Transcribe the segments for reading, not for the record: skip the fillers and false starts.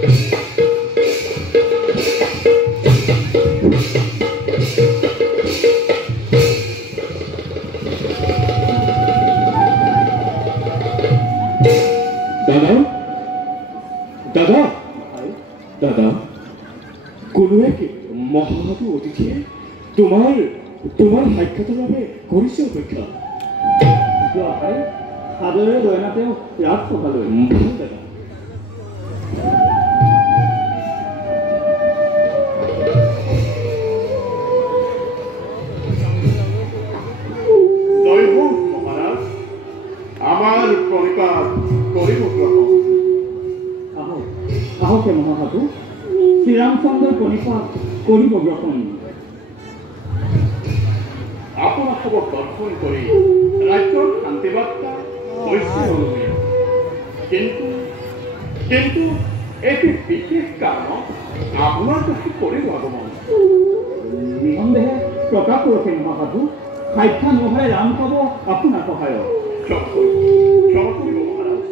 দাদা দাদা দাদা কোনো এক মহামাতু অতিথিয়ে তোমাৰ তোমাৰ সাক্ষাতৰ বাবে কৰিছে অপেক্ষা। যোৱা ভাই সাদৰে গয়না তেওঁ ইয়াত পঠালৈ। ভাল দাদা। জয় হোক মহারাজ, আমার প্রণিপাত করিব গ্রহণ। আহক আহকে মহাসাধু, শ্রীরামচন্দ্রের প্রণিপাত করিব গ্রহণ। আপনার খবর দর্শন করে রাজ্যর শান্তিবার্তা হয়েছে অনুভূত, কিন্তু কিন্তু এটি বিশেষ কারণ আপনার কাছে করিব আগমন। নিঃসন্দেহে প্রকাশ করছে মহাসাধু, সাক্ষা নোহাই রাম পাব আপনার সহায়ক। ক্ষমা কৰিব মহাৰাজ,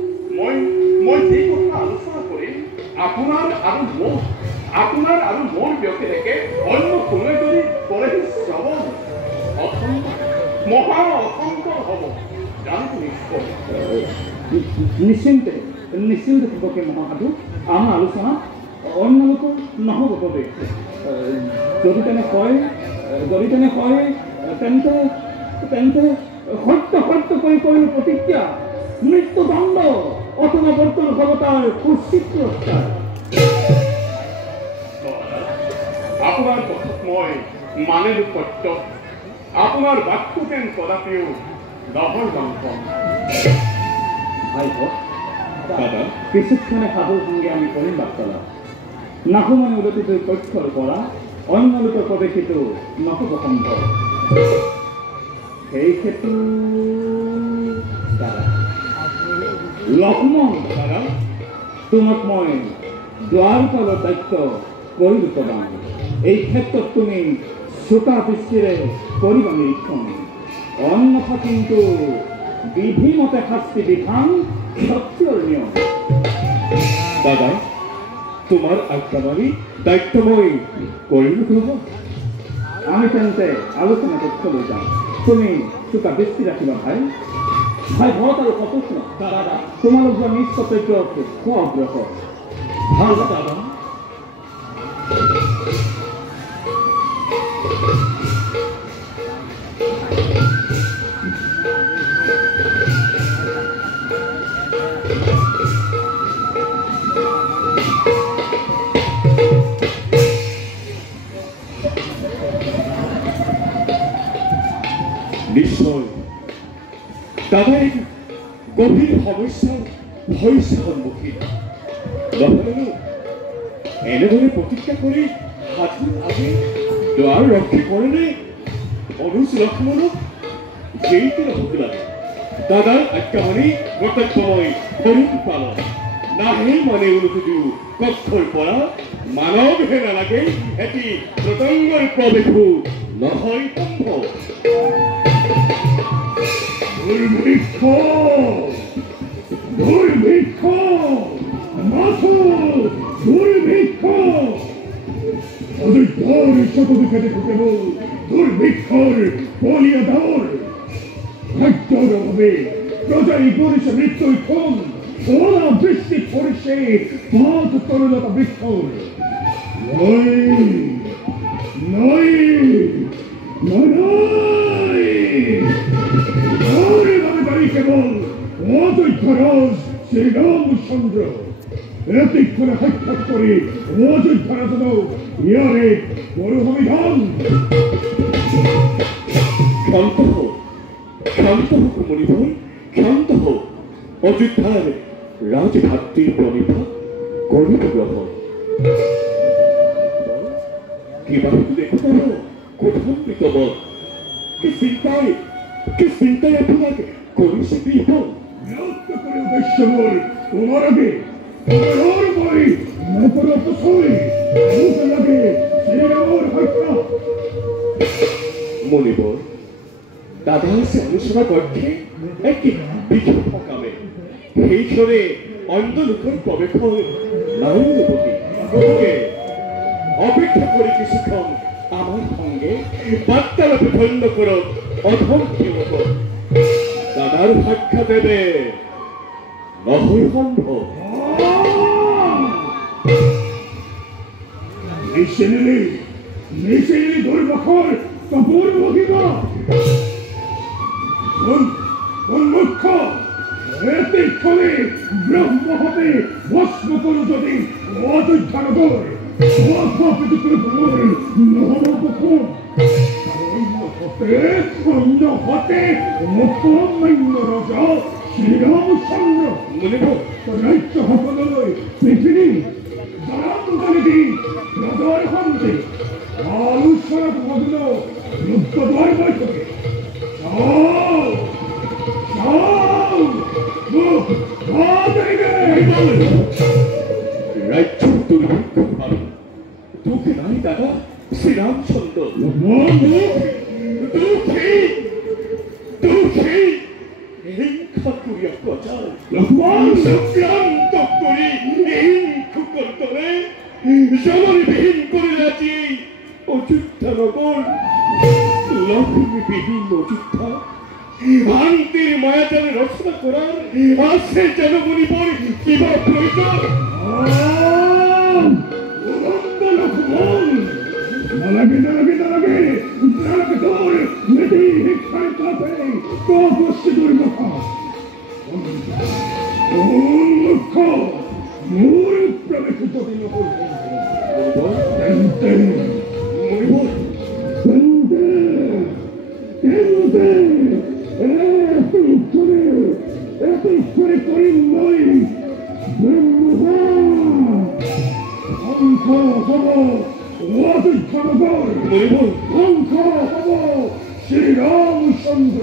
মই যি কথা আলোচনা কৰিম আপোনাৰ আৰু মোৰ ব্যক্তিৰেকে অন্য কোনোৱে যদি কৰে শ্ৰৱণ মহা অসংকৰ হ'ব, জানিব নিশ্চয়। নিশ্চিন্তে নিশ্চিন্ত থাককে মহাসাধু, আমাৰ আলোচনা অন্য লোকৰ নহ'ব তবে। যদি তেনে হয় তেন্তে তেন্তে সত্য সত্য কৰি কৰিল প্ৰতিজ্ঞা, মৃত্যুদণ্ড অথবা বৰ্তন ভৱতাৰ কুচিত্ৰ। আপোনাৰ কথাত মই মানিলো সত্য, আপোনাৰ বাক্য যেন কদাপিও নহয় বাঞ্ছন। ভাই দাদা, কিছুক্ষণে সাধুৰ সঙ্গে আমি কৰিম বাৰ্তালাপ। নাহমানে উলটিত তথ্যৰ পৰা অন্য লোকৰ প্ৰৱেশিত নহ'ব সম্ভৱ। সেই ক্ষেত্ৰত দাদা লক্ষ্মণ, দাদা তোমাক মই দ্বাৰপালৰ দায়িত্ব কৰিলো প্ৰদান। এই ক্ষেত্ৰত তুমি চোকা দৃষ্টিৰে কৰিবা নিৰীক্ষণ, অন্যথা কিন্তু বিধিমতে শাস্তি বিধান সত্যৰ নিয়ম। দাদা তোমাৰ আজ্ঞামানি দায়িত্ব মই কৰিলো গ্ৰহণ। আমি তেন্তে আলোচনা তথ্য লৈ যাম, তুমি চোকা দৃষ্টি ৰাখিবা ভাই। ভাই ভৰত আৰু কতোষ্ণ দাদা, তোমালোক যোৱা নিজ কৰ্তব্য অগ্ৰসৰ। ভাল দাদা। নিশ্চয় দাদা এক গভীৰ সমস্যাৰ হয়েছে সন্মুখীন। নহলেনো এনেদৰে প্ৰতিজ্ঞা কৰি সাধুৰ আগে দ্বাৰ ৰক্ষা কৰেনে অনুজ লক্ষ্মণক যেইটি নহওক লাগে। দাদাৰ আজ্ঞা মানি কৰ্তব্য মই কৰিম পালন। নাহে মানে অনুভূতিও কক্ষৰ পৰা মানৱহে নালাগে এটি প্ৰতংগৰ প্ৰৱেশো নহয় সম্ভৱ। দুর্ভিক্ষ দুর্ভিক্ষ মাথো দুর্ভিক্ষ অযোধ্যার শতদুঃখে কেবল দুর্ভিক্ষর বলিয়া দাওর। রাজ্যর অভাবে প্রজাই করেছে মৃত্যুর ক্ষণ, ওরা বৃষ্টি করেছে পথ তরলতা বৃক্ষর। নয় নয় নয় কেবল অযোধ্যারাজ শ্রীরামচন্দ্র এতক্ষণে সাক্ষাৎ করে অযোধ্যারা যেন ইয়ারে মরুভূমিধান। ক্ষান্ত হোক মণিভূম, ক্ষান্ত হোক। অযোধ্যার রাজভাতৃর প্রণিপাত করিব গ্রহণ। কিবা দেখো পাব কোঠান্বিত বধ, কি চিন্তায় আপনাকে করিছে বিহন। ব্যক্ত করে উদ্দেশ্য মোর তোমার আগে তোমার বই নকর অপসয় মুখে লাগে শ্রীরামর হত্যা। মণিবর দাদা সে আলোচনা করছে একটি বিধি পকাবে সেই ক্ষণে অন্য লোকের প্রবেশন নরেন্দ্রপতি ওকে অপেক্ষা করে কিছুক্ষণ আমার সঙ্গে বার্তালাপে ধন্য করো অধমকে মতো দাদার সাক্ষা দেবে নহর সম্ভব নিশিলি দুর্বখর কপুর মহিম উন্মুখ এতে ফলে ব্রহ্ম হবে ভস্ম করু যদি অযোধ্যানগর অন্য হতে অপমান্য রাজা শ্রীরামচন্দ্র রাজ্য সকললৈ পৃথিবী দারান্তকালে দিন রাজার হন্তে আলোচনা ভগ্ন রুদ্রদ্বার বৈঠকে রাজ্য দুর্ভিক্ষ ভালো তোকে নাই দাদা শ্রীরামচন্দ্র হিংসা করিয়া প্রচার সংক্রান্ত করি হিংসু করতলে জনবিহীন করে রাজি অযোধ্যানগর লক্ষ্মীবিহীন অযোধ্যা শান্তির মায়াজালে রচনা করার আছে জনগণিবর কিবা প্রয়োজন শ্রীরামচন্দ্র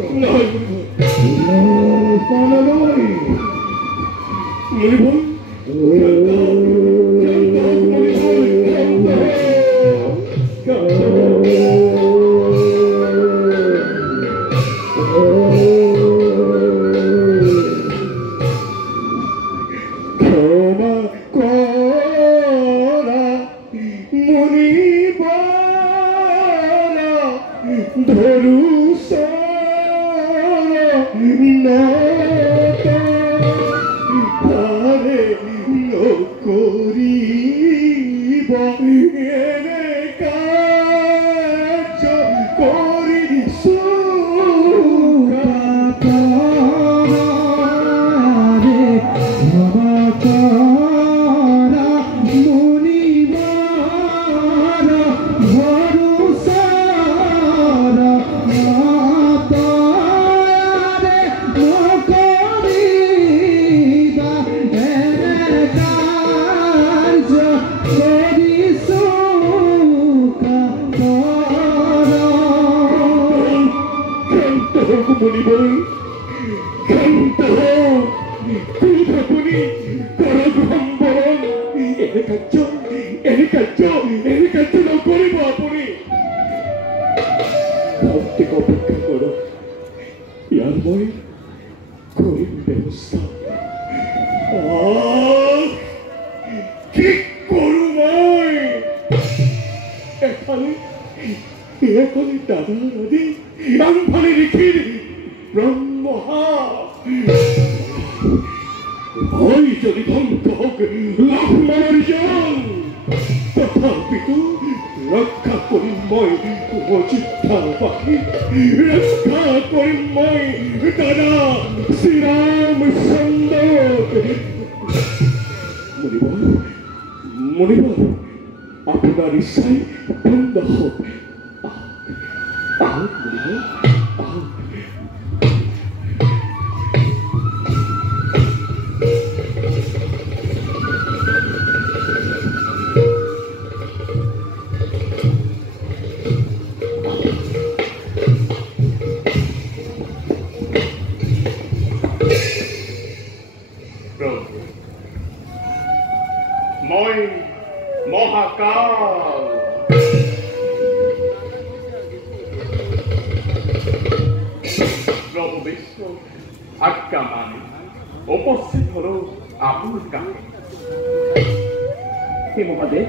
হে মহাদেৱ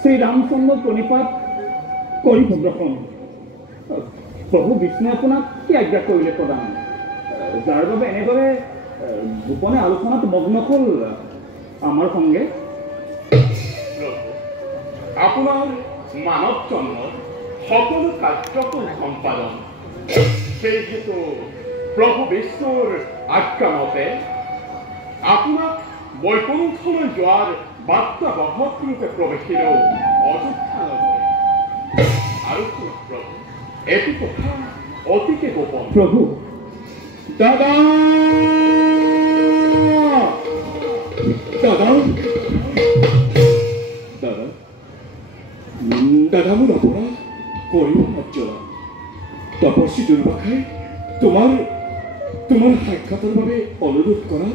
শ্ৰীৰামচন্দ্ৰ প্ৰণিপাত কৰিব গ্ৰহণ প্ৰভু বিষ্ণুৱে আপোনাক কি আজ্ঞা কৰিলে প্ৰদান যাৰ বাবে এনেদৰে গোপনে আলোচনাত মগ্ন হ'ল আমাৰ সংগে আপোনাৰ মানৱ জন্মৰ সকলো কাৰ্যকল সম্পাদন সেইহেতু প্ৰভু বিষ্ণুৰ আজ্ঞামতে আপোনাক বৈকুণ্ঠলৈ যোৱাৰ বাৰ্তা বহক ৰূপে প্ৰৱেশিলেও অযোধ্যা নহয় আৰু প্ৰভু এটি কথা অতিকে গোপন প্ৰভু দাদা দাদা দাদা দাদা মোৰ অপৰাধ কৰিব নজনা তপস্বী দুৰ্বাসাই তোমাৰ সাক্ষাতৰ বাবে অনুৰোধ কৰা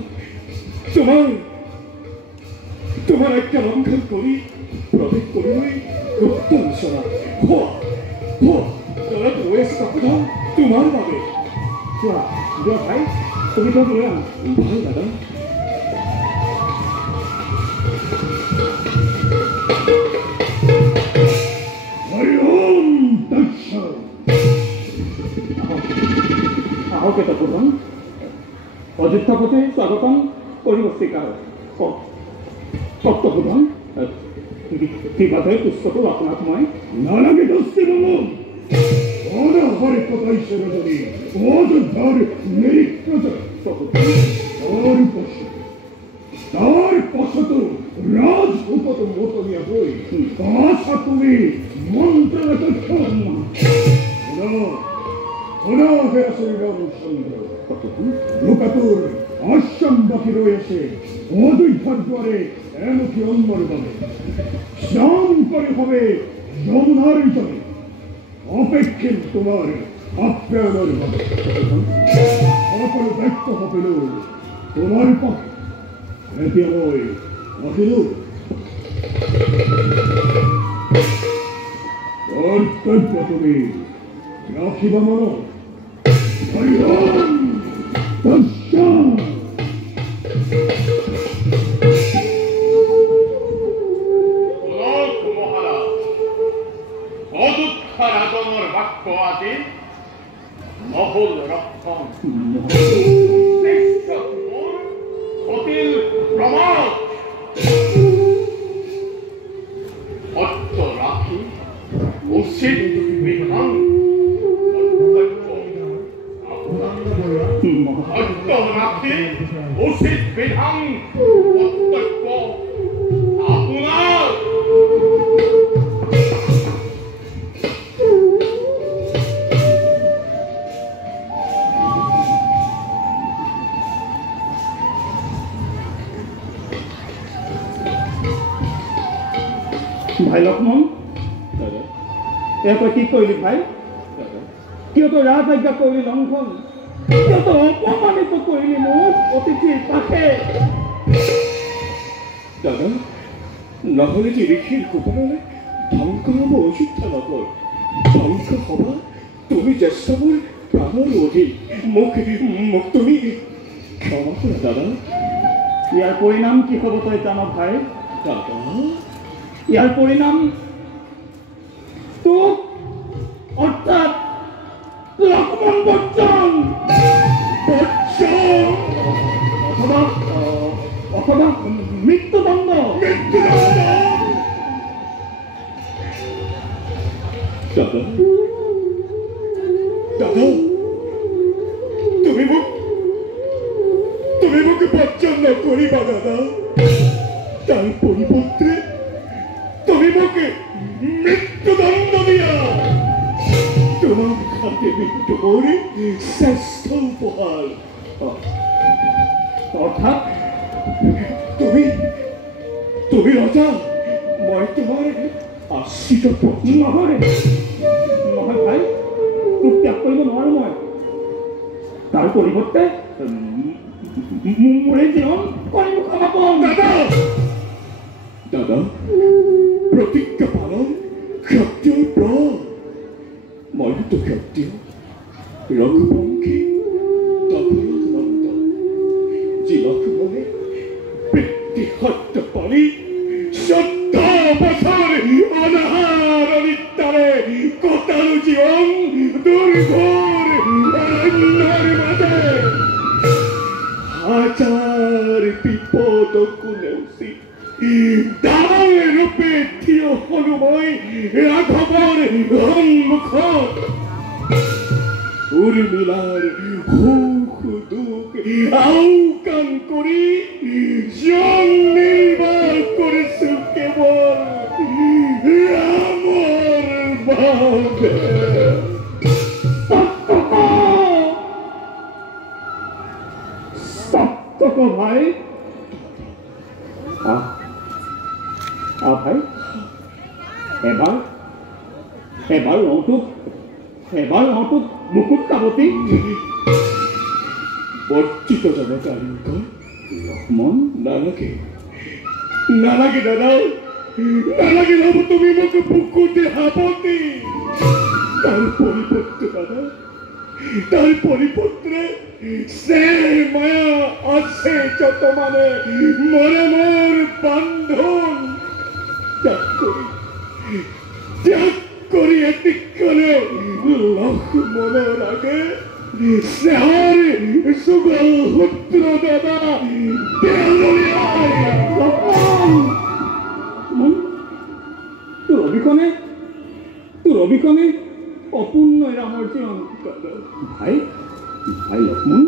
তোমাৰ আজ্ঞা লংঘন কৰি প্ৰৱেশ কৰিবলৈ গুপ্ত আলোচনা দাদা গৈ আছে সাৱধান তোমাৰ বাবে চোৱা যোৱা ভাই তুমি তো লৈ আনা ভাল দাদা আহক এটা প্ৰধান অযোধ্যাপতি স্বাগতম কৰিব স্বীকাৰ প্ৰধান কিবাকৈ পুষ্পটো আপোনাক মই নালাগে দস্তি নমন অনাহরে কথাইছে রজনী অযোধ্যার নিরীক্ষত তার পশত রাজভূপত মতনিয়া হই আশা তুমি মন্ত্রণাত হে শ্রীরামচন্দ্র লোকাতুর আশ্রম বাকি রয়েছে অযোধ্যার দ্বারে এমনকি অন্যর বাবে স্নান করে হবে যমুনার জলে অপেক্ষিত তোমার আপ্যায়নের হবে সকল দায়িত্ব হবে তোমার পক্ষে এটি আমি অখিল কর্তব্য তুমি রাখিবা মন হরিওম তৎসৎ রাজনের বাক্য আছে মহল রক্ষণ অতিল প্রমাদ অর্থ রাখি উচিত বিধান অর্থ রাখি উচিত বিধান কর্তব্য আপনার ভাই লক্ষ্মণ দাদা এরপর কি করলি ভাই দাদা কেউ তো রাজ আজ্ঞা করলি লঙ্ঘন কেউ তো অপমানিত করলি মুখ অতিথির পাশে দাদা নহলে যে ঋষির কোপালে ধ্বংস হব অযোধ্যা নগর ধ্বংস হবা তুমি জ্যেষ্ঠ মোৰ প্ৰাণৰ অধিক মোক তুমি ক্ষমা কৰা দাদা ইয়াৰ পৰিণাম কি হ'ব তই জান ভাই দাদা ইয়াৰ পৰিণাম তোক অৰ্থাৎ লক্ষ্মণ বচ্চন অথবা মৃত্যুদণ্ড দাদা দাদা তুমি মোক বচ্চন নকৰিবা দাদা তাৰ পৰিৱৰ্তে তুমি মোক মৃত্যুদণ্ড দিয়া তোমার খাতে মৃত্যু করে শ্রেষ্ঠ উপহার অর্থাৎ তুমি রজা মই তোমার আশ্রিত নহয় নহয় ভাই তোক ত্যাগ কৰিব নোৱাৰো মই তাৰ পৰিৱৰ্তে মোৰে জীৱন কৰিব ক্ষমাপণ দাদা দাদা প্ৰতিজ্ঞা পালন ক্ষত্ৰিয়ৰ প্ৰ মইতো ক্ষত্ৰিয় ৰঘুবংশী দশৰথ নন্দন যি লক্ষ্মণে পিতৃ সত্য পালি সত্য দানৱে ৰূপে থিয় হলো মই ৰাঘৱৰ সন্মুখত উৰ্মিলাৰ সুখ দুখ আওকাণ কৰি জন নিৰ্বাহ কৰিছো কেৱল ৰামৰ বাবে সপ্তক ভাই ভাই এবাৰ লওঁটোক মুকুট কাবতী বৰ্জিত জনকাৰিংকৰ লক্ষ্মণ নালাগে দাদা নালাগে ল'ব তুমি মোক বুকুতে হাবতি তাৰ পৰিৱৰ্তে দাদা তাৰ পৰিৱৰ্তে স্নেহ মায়া আছে যত মানে মৰে মোৰ বান্ধন ত্যাগ কৰি এতিকলে লক্ষ্মণৰ আগে স্নেহৰ যুগল সূত্ৰ দাদা তোৰ অবিকনে অপূৰ্ণ ৰামৰ জীৱন ভাই লক্ষ্মণ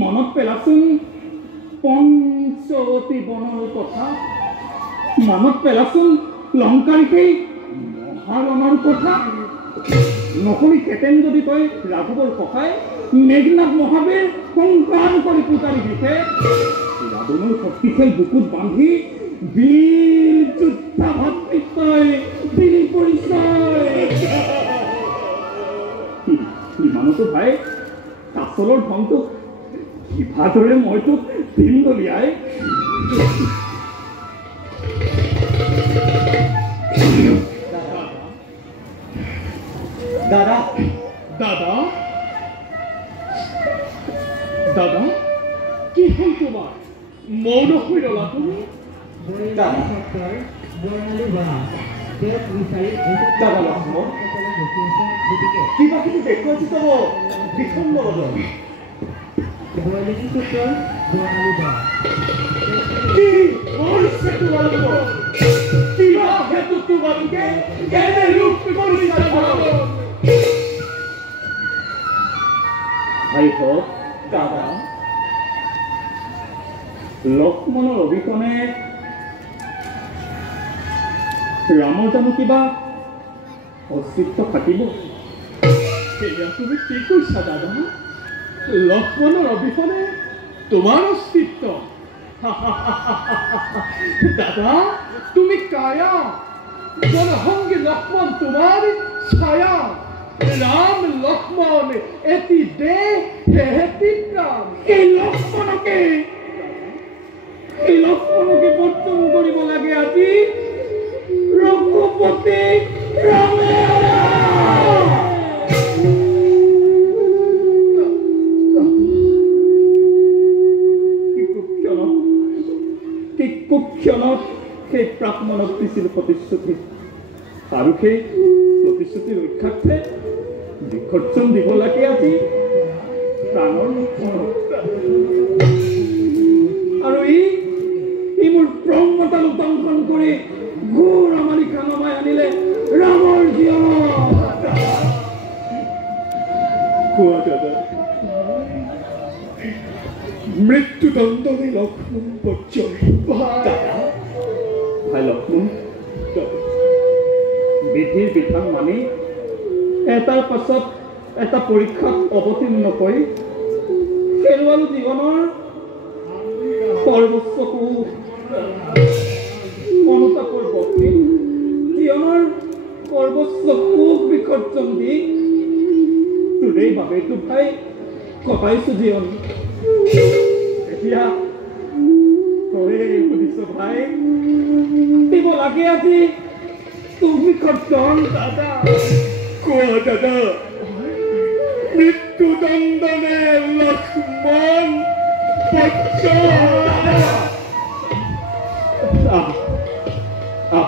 মনত পেলাচোন পঞ্চৱতী বনৰ কথা মনত পেলাচোন লংকাৰিকেই মহাৰণৰ কথা নকলি কেতেন যদি তই ৰাঘৱৰ ককাই মেঘনাথ মহাবীৰ সংগ্ৰাম কৰি পূজাৰী দিছে ৰাৱণৰ শক্তিশালী বুকুত বান্ধি বীৰ যোদ্ধা ভাতৃত্বই দিলি পৰিচয় ইমানতো ভাই কাছলৰ ধনটোক ভাদৰে মই তোক দিম দলিয়াই দাদা কি হ'ল তোমাৰ মৌন হৈ ৰলা তুমি দাদা লক্ষ্মণ কিবা কিবি দেখুৱাইছো তব বিষণ্ণ বদন কি কৰিছে তোমালোকৰ কিবা হেতুত তোমালোকে এনে ৰূপ কৰিছা ভাই হওক দাদা লক্ষ্মণৰ অবিকনে ৰামৰ জানো কিবা অস্তিত্ব থাকিব সেয়া তুমি কি কৈছা দাদা লক্ষ্মণৰ অবিহনে তোমাৰ অস্তিত্ব দাদা তুমি কায়া জনসংগী লক্ষ্মণ তোমাৰ ছায়া ৰাম লক্ষ্মণ এটি দেহ হেতি প্ৰাণ এই লক্ষ্মণকে বৰ্জন কৰিব লাগে আজি ৰঘুপতি ৰামে ক্ষণত সেই প্ৰাকমনক দিছিল প্ৰতিশ্ৰুতি আৰু সেই প্ৰতিশ্ৰুতি ৰক্ষাৰ্থে বিসৰ্জন দিব লাগে আজি প্ৰাণৰ আৰু ই মোৰ ব্ৰহ্মতা লুণ্ঠন কৰি ঘোৰ আমালিকা নমাই আনিলে ৰামৰ জীৱন মৃত্যুদণ্ডনে লক্ষ্মণ পৰ্যয় ভাই লক্ষ্মণ বিধিৰ বিধান মানি এটাৰ পাছত এটা পৰীক্ষাত অৱতীৰ্ণ কৰি খেলুৱালো জীৱনৰ সৰ্বোচ্চ অনুতাপৰ বক্তি জীৱনৰ সৰ্বোচ্চ সুখ বিসৰ্জন দি তোৰেই বাবেতো ভাই কটাইছো জীৱন এতিয়া তই সুধিছ ভাই দিব লাগে আজি তোক বিসৰ্জন দাদা কোৱা দাদা মৃত্যুদণ্ডনে লক্ষ্মণ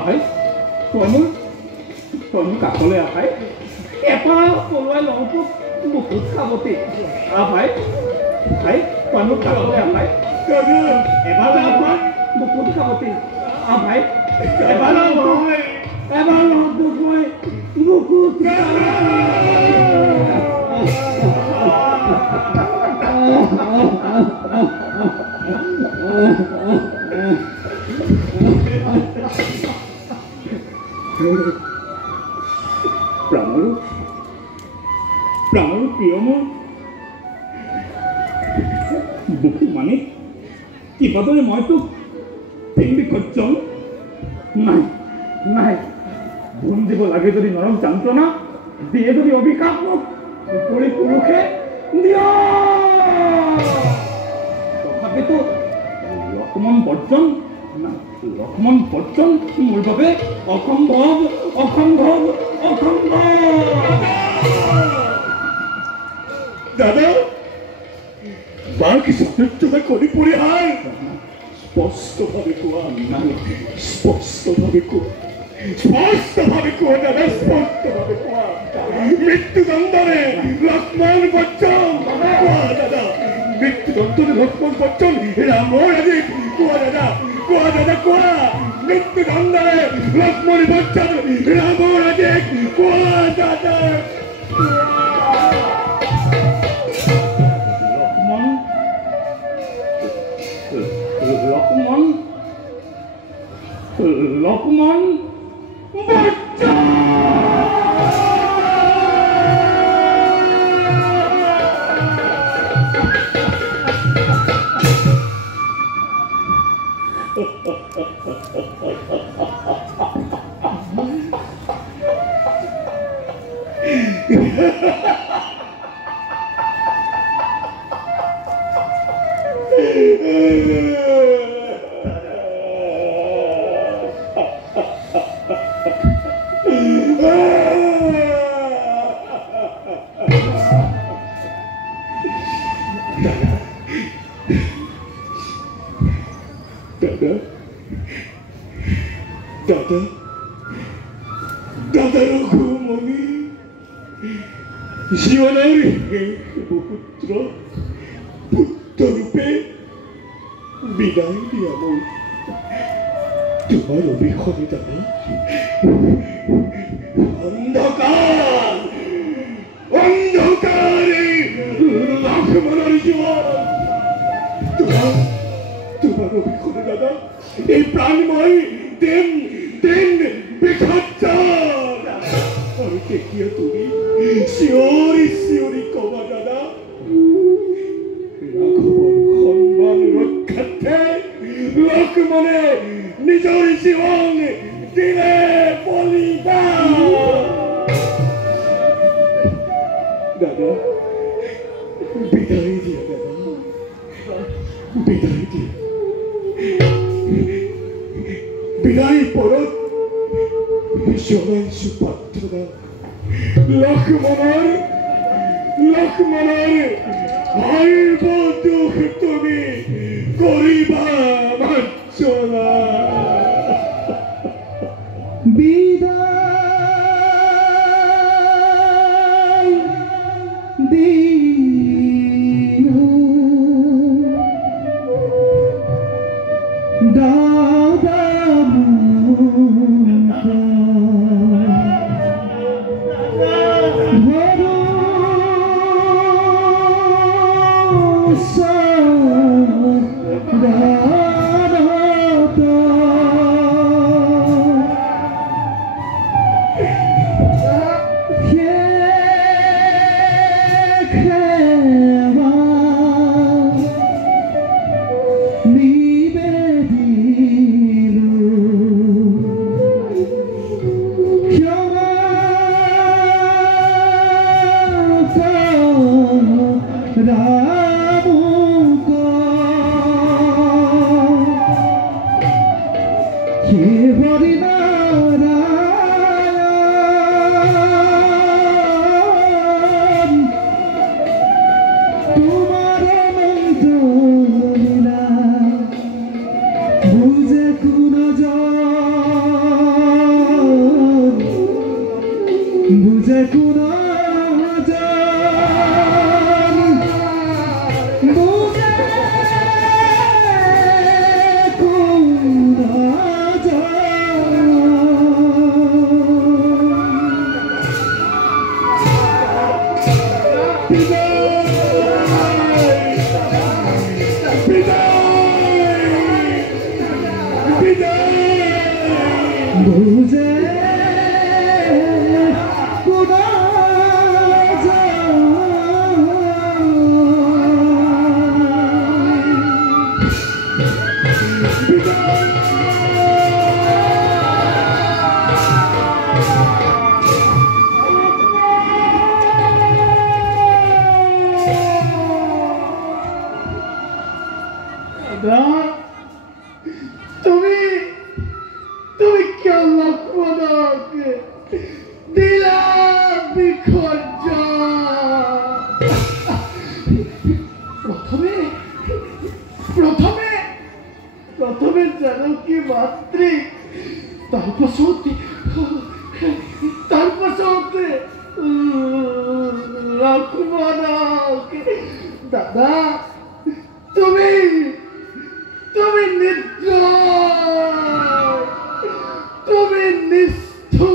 ভাই তই মোৰ কাষলৈ আহাই এপাৰ পলুৱাই লওঁতো বহুত খাবতি ভাই Panu kalau ya Pak. দাদা Ebala apa? Buku tu kamu ti. Apa? Ebala apa? Ebala buku. Buku tu. Pramaru প্রিয় মোৰ বুকু মানে কিবাদৰে মই তোক পিন্ধি খজ্জম নাই নাই ভুল দিব লাগে যদি নৰম যন্ত্ৰণা দিয়ে যদি অভিশাপ মোক উপৰি পুৰুষে দিয় তথাপিতো লক্ষ্মণ বৰ্জন লক্ষ্মণ বৰ্জন মোৰ বাবে অসম্ভৱ অসম্ভৱ অসম্ভৱ দাদা বাকি সত্যতা করে পড়ে আয় স্পষ্টভাবে কোয়া স্পষ্টভাবে কোয়া স্পষ্টভাবে কোয়া দাদা স্পষ্টভাবে কোয়া মৃত্যুদণ্ডরে লক্ষ্মণ বচ্চন কোয়া দাদা মৃত্যুদণ্ডরে লক্ষ্মণ বচ্চন রামর আগে কোয়া দাদা কোয়া মৃত্যুদণ্ডরে লক্ষ্মণ বচ্চন রামর আগে কোয়া দাদা লক্ষ্মণ বচ্চন দাদা রঘুমণি জীবনের পুত্র পুত্ররূপে বিদায় দিয়া মই তোমার অবিহনে দাদা অন্ধকার অন্ধকারে লক্ষ্মণের জীবন তোমার অবিহনে দাদা এই প্রাণময় দেন দেখিয়া তুমি শিয়রি কবা দাদা রাঘবর সম্মান রক্ষার্থে লক্ষ্মণে নিজের জীবন দিলে বলিদান দাদা বিদায় দিয়া দাদা বিদায় দিয়া বিদায় পরত জনাইছো প্রার্থনা লক্ষ্মণের ভাইব দুখ তুমি করিবা মার্জনা বিদায় দিও দাদা বুঝে বুঝে কোনা তুমি তুমি কেন লক্ষ্মণকে দিলা বিখর্য প্রথমে প্রথমে প্রথমে জানকী মাতৃ তারপর লক্ষ্মণকে দাদা তুমি তুমি নির্দয় তুমি নিষ্ঠুর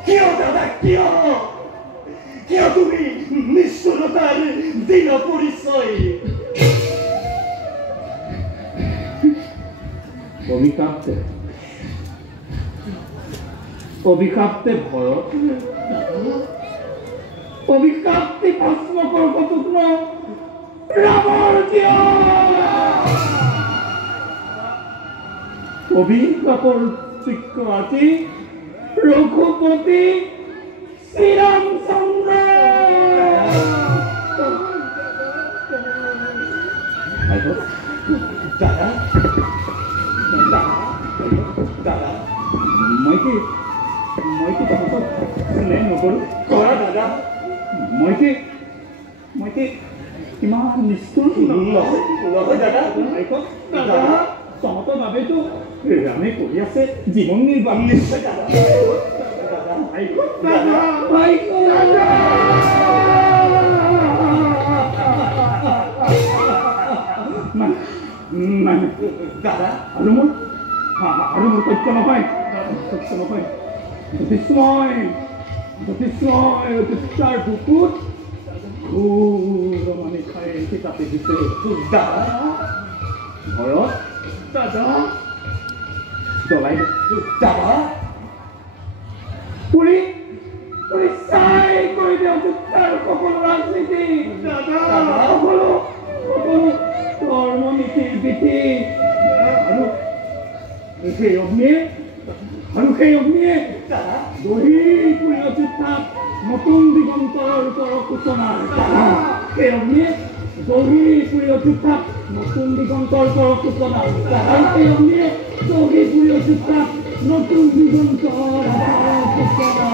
কিয় দাদা কিয় কিয় তুমি নিষ্ঠুরতার দিন পরিচয় অভিকাপ্তে ভরত অভিকাপ্তে প্রশ্ন করবতুগ্ন রাবণ অভিজ্ঞাপন চিক্ষ আছে রঘুপতি শ্রীরামচন্দ্র দাদা দাদা দাদা মই কি তহঁতক স্নেহ নকৰোঁ কৰা দাদা মই ইমান নিষ্ঠুৰ নহয় দাদা দাদা তহঁতৰ বাবেতো ৰামে কৰি আছে জীৱন নিৰ্বাহ নিশ্চয় দাদা দাদা আৰু মোৰ সত্য নহয় জ্যোতিষ্ময় বুকুত ঘূৰ মানে খাই কিতাপে দিছে দাদা ভয়ত দাদা জ্বলাই দাদা পুৰি চাই কৰি দিয়ক যুক্তাৰ সকলো ৰাজনীতি সকলো ধৰ্ম নীতিৰ বিধি আৰু সেই অগ্নিয়ে দহি পুৰি অযোধ্যাত নতুন দিগন্তৰ সূচনা সেই অগ্নিয়ে দহি পুৰি অযোধ্যাত নতুন দিগন্তৰ সূচনা সেই অগ্নিয়ে দহি পুৰি অযোধ্যাত নতুন দিগন্তৰ সূচনা